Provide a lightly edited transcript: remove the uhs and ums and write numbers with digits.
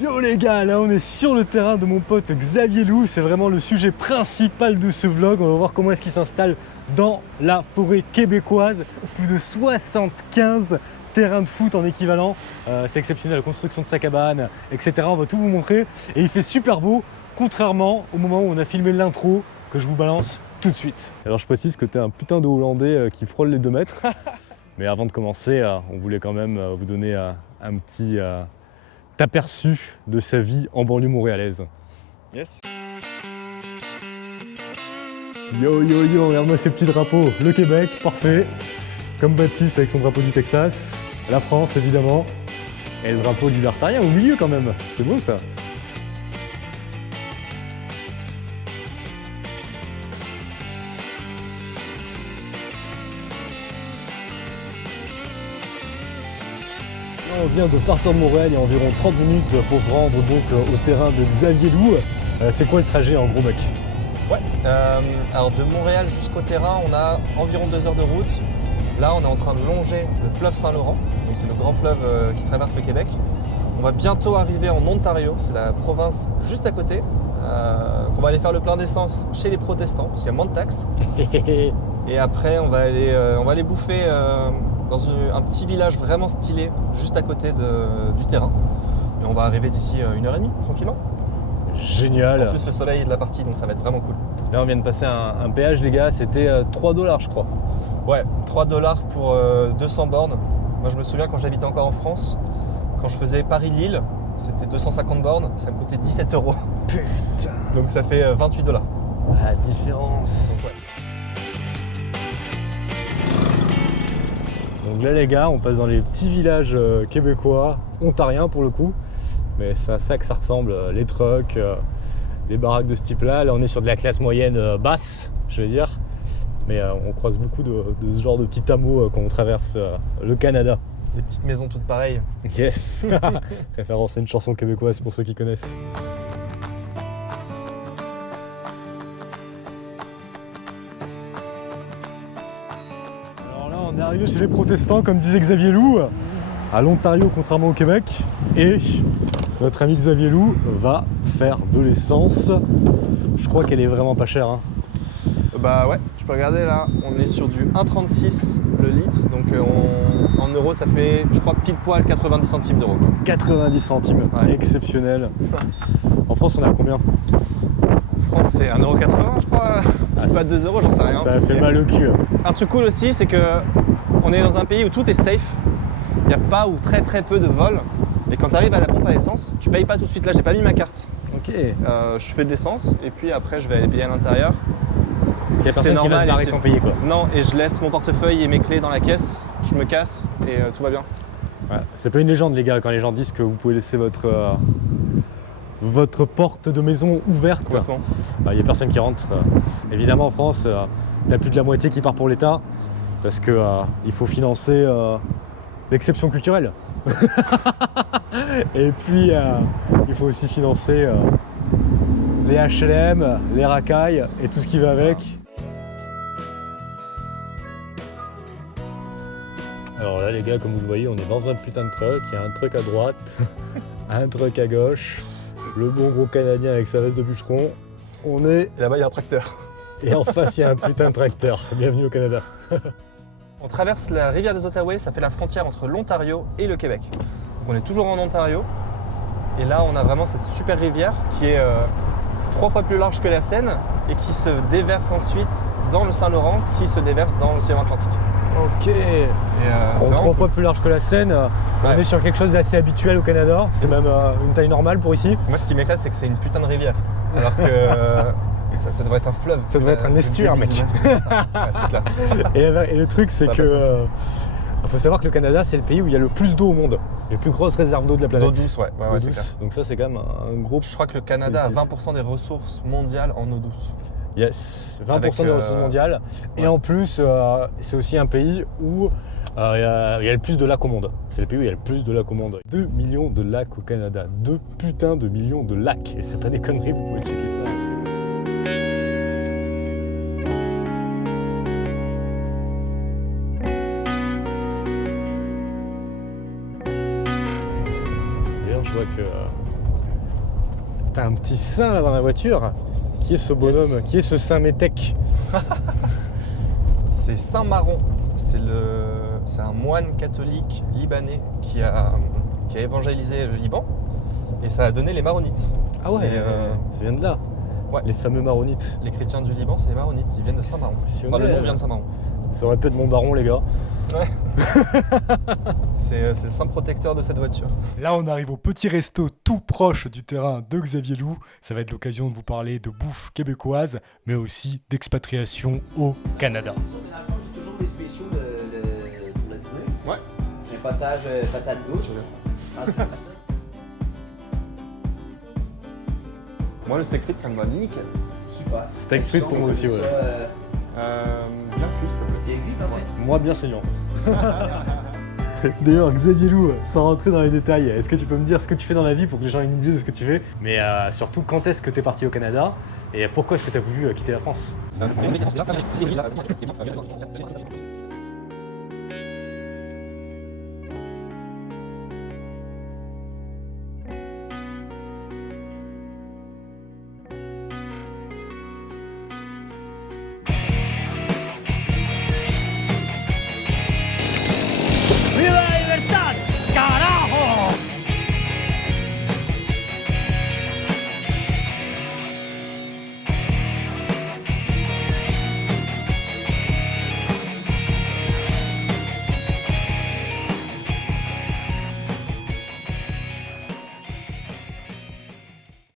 Yo les gars, là on est sur le terrain de mon pote Xavier Lou, c'est vraiment le sujet principal de ce vlog. On va voir comment est-ce qu'il s'installe dans la forêt québécoise. Plus de 75 terrains de foot en équivalent, c'est exceptionnel, la construction de sa cabane, etc. On va tout vous montrer et il fait super beau, contrairement au moment où on a filmé l'intro que je vous balance tout de suite. Alors je précise que t'es un putain de Hollandais qui frôle les 2 mètres, mais avant de commencer, on voulait quand même vous donner un petit aperçu de sa vie en banlieue montréalaise. Yes. Yo yo yo, regarde-moi ces petits drapeaux. Le Québec, parfait. Comme Baptiste avec son drapeau du Texas. La France, évidemment. Et le drapeau libertarien au milieu quand même. C'est beau ça. On vient de partir de Montréal, il y a environ 30 minutes pour se rendre donc au terrain de Xavier Lou. C'est quoi le trajet en gros mec? Ouais, alors de Montréal jusqu'au terrain, on a environ 2 heures de route. Là, on est en train de longer le fleuve Saint-Laurent, donc c'est le grand fleuve qui traverse le Québec. On va bientôt arriver en Ontario, c'est la province juste à côté. On va aller faire le plein d'essence chez les protestants, parce qu'il y a moins de taxes. Et après, on va aller bouffer dans un petit village vraiment stylé, juste à côté du terrain. Et on va arriver d'ici 1h30, tranquillement. Génial. En plus, le soleil est de la partie, donc ça va être vraiment cool. Là, on vient de passer un péage, les gars, c'était 3 $, je crois. Ouais, 3 $ pour 200 bornes. Moi, je me souviens quand j'habitais encore en France, quand je faisais Paris-Lille, c'était 250 bornes, ça me coûtait 17 €. Putain. Donc ça fait 28 $. La différence. Donc, ouais. Donc là, les gars, on passe dans les petits villages québécois, ontariens pour le coup. Mais c'est à ça que ça ressemble, les trucks, les baraques de ce type-là. Là, on est sur de la classe moyenne basse, je vais dire. Mais on croise beaucoup de ce genre de petits hameaux quand on traverse le Canada. Les petites maisons toutes pareilles. Ok. Référence à une chanson québécoise pour ceux qui connaissent. Alors là, on est arrivé chez les protestants, comme disait Xavier Lou, à l'Ontario contrairement au Québec. Et notre ami Xavier Lou va faire de l'essence. Je crois qu'elle est vraiment pas chère. Hein. Bah ouais, tu peux regarder là, on est sur du 1,36 le litre, donc en euros ça fait, je crois, pile poil 90 centimes d'euros. 90 centimes, Ouais. Exceptionnel. En France, on est à combien? En France c'est 1,80 € je crois, c'est pas 2 €, j'en sais rien. Ça fait mal au cul. Un truc cool aussi, c'est que on est dans un pays où tout est safe, il n'y a pas ou très peu de vols, et quand tu arrives à la pompe à essence, tu payes pas tout de suite. Là j'ai pas mis ma carte, Ok. je fais de l'essence et puis après je vais aller payer à l'intérieur. Il y a personne qui va se barrer sans payer quoi. Non, et je laisse mon portefeuille et mes clés dans la caisse, je me casse et tout va bien. Ouais. C'est pas une légende les gars quand les gens disent que vous pouvez laisser votre porte de maison ouverte. Exactement. Il n'y a personne qui rentre. Évidemment en France, il y a plus de la moitié qui part pour l'État parce que il faut financer l'exception culturelle. Et puis il faut aussi financer les HLM, les racailles et tout ce qui va avec. Alors là les gars, comme vous le voyez, on est dans un putain de truck, il y a un truck à droite, un truck à gauche, le bon gros Canadien avec sa veste de bûcheron. On est... Et là-bas il y a un tracteur. Et en face il y a un putain de tracteur. Bienvenue au Canada. On traverse la rivière des Outaouais, ça fait la frontière entre l'Ontario et le Québec. Donc on est toujours en Ontario. Et là on a vraiment cette super rivière qui est 3 fois plus large que la Seine et qui se déverse ensuite dans le Saint-Laurent, qui se déverse dans l'océan Atlantique. Ok. Et Bon, c'est 3 vraiment fois plus large que la Seine. On Ouais. est sur quelque chose d'assez habituel au Canada. C'est même une taille normale pour ici. Moi, ce qui m'éclate, c'est que c'est une putain de rivière. Alors que ça devrait être un fleuve. Ça devrait être un estuaire, mec. Ouais, c'est clair. Et le truc, c'est Ça que... passe aussi. Il faut savoir que le Canada, c'est le pays où il y a le plus d'eau au monde. Les plus grosses réserves d'eau de la planète. D'eau douce, ouais, D'eau c'est douce. clair. Donc ça, c'est quand même un gros... Je crois que le Canada a 20% des ressources mondiales en eau douce. Yes, 20% Avec, des ressources mondiales. Et ouais. en plus, c'est aussi un pays où il y a le plus de lacs au monde. C'est le pays où il y a le plus de lacs au monde. 2 millions de lacs au Canada. 2 putains de millions de lacs. Et c'est pas des conneries, vous pouvez checker ça. D'ailleurs, je vois que T'as un petit saint là dans la voiture. Qui est ce bonhomme? Yes. Qui est ce saint métèque? C'est Saint Maron. C'est un moine catholique libanais qui a évangélisé le Liban et ça a donné les maronites. Ah ouais, Et, ça vient de là. Ouais. Les fameux maronites. Les chrétiens du Liban, c'est les maronites, ils viennent de Saint Maron. Enfin, le nom vient de Saint Maron. Ça aurait pu être mon daron, les gars. Ouais. C'est le saint protecteur de cette voiture. Là, on arrive au petit resto tout proche du terrain de Xavier Loup. Ça va être l'occasion de vous parler de bouffe québécoise, mais aussi d'expatriation au Canada. J'ai toujours des spéciaux pour le dîner. Ouais. Un potage patate douce. Ensuite, c'est ça. Moi, le steak frites, ça me va nickel. Super. Steak frites pour moi aussi, ouais. Bien cuit, s'il te plaît. Bien cuit, parfait. Moi, bien saignant. D'ailleurs, Xavier Loup, sans rentrer dans les détails, est-ce que tu peux me dire ce que tu fais dans la vie pour que les gens aient une idée de ce que tu fais? Mais surtout, quand est-ce que tu es parti au Canada et pourquoi est-ce que tu as voulu quitter la France?